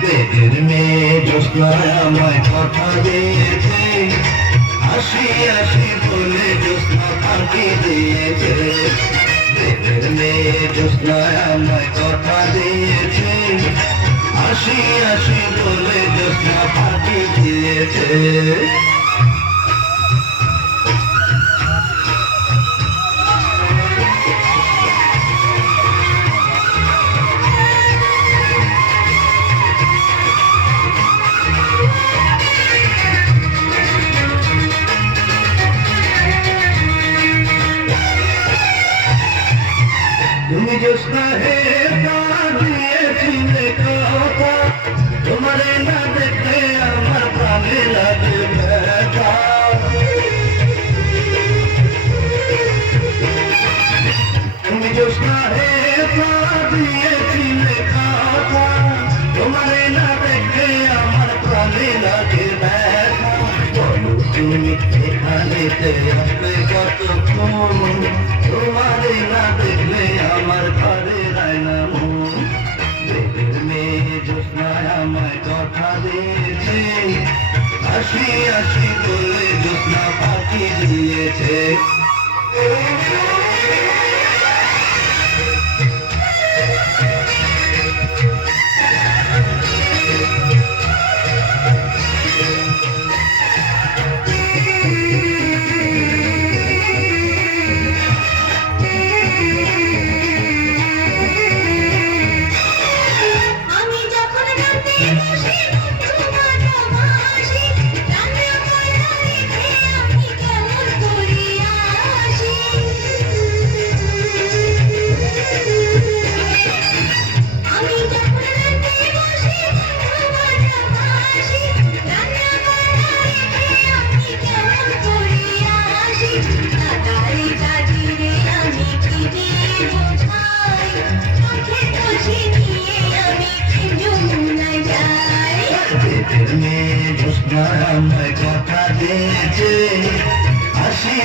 বেদের মেয়ে জ্যোৎস্নায় আমায় কথা দিয়েছে, হাসি হাসি বলে জ্যোৎস্না ফাঁকি দিয়েছে। বেদের মেয়ে জ্যোৎস্নায় আমায় কথা দিয়েছে, হাসি হাসি বলে জ্যোৎস্না ফাঁকি দিয়েছে। তুমি জ্যোৎস্না হে দিয়েছিলে কথা, তোমারে না দেখলে আমার প্রাণে লাগে ব্যথা। তুমি জ্যোৎস্না হে দিয়েছিলে কথা, তোমারে না দেখলে আমার প্রাণে লাগে ব্যথা। বলো তুমি এখানেতে আসবে কতক্ষণ, তোমারে না দেখলে আমার ঘরে যায় না মন। বেদের মেয়ে জ্যোৎস্নায় আমায় কথা দিয়েছে, হাসি হাসি বলে জ্যোৎস্না ফাঁকি দিয়েছে। জ্যোৎস্নায় আমায় কথা দিয়েছে, হাসি